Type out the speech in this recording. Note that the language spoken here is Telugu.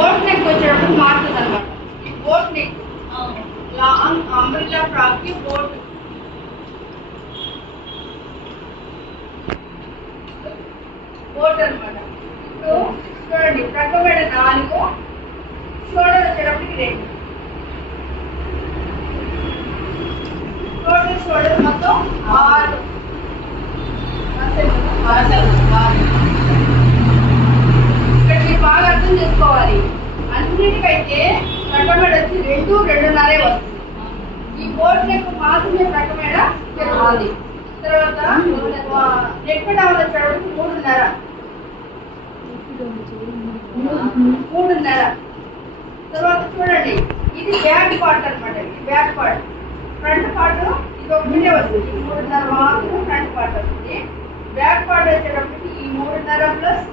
బోట్ నెక్ వచ్చేటప్పుడు మారుతుంది అనమాట. ఈ boat neck long umbrella frock కి బోట్ అనమాట. ఇప్పుడు చూడండి ప్రక్కబెడ 4, షోల్డర్ వచ్చేటప్పటికి 2, టోటల్ షోల్డర్ మొత్తం 6. ఇక్కడ మీరు బాగా అర్థం చేసుకోవాలి. అన్నిటికైతే ప్రక్కబెడ వచ్చి 2, 2.5 వస్తుంది. ఈ బోట్ నెక్ మాత్రమే ప్రక్కబెడ జరుగుతుంది. తర్వాత నెక్ డౌన్ వచ్చేటప్పటికి 3.5. తర్వాత చూడండి ఇది బ్యాక్ పార్ట్ అనమాట. ఇది బ్యాక్ పార్ట్. ఫ్రంట్ పార్ట్ ఇది ఒక మిడే వస్తుంది. 3.5 మాత్రం ఫ్రంట్ పార్ట్ వస్తుంది. బ్యాక్ పార్ట్ వచ్చేటప్పటికి ఈ 3.5 ప్లస్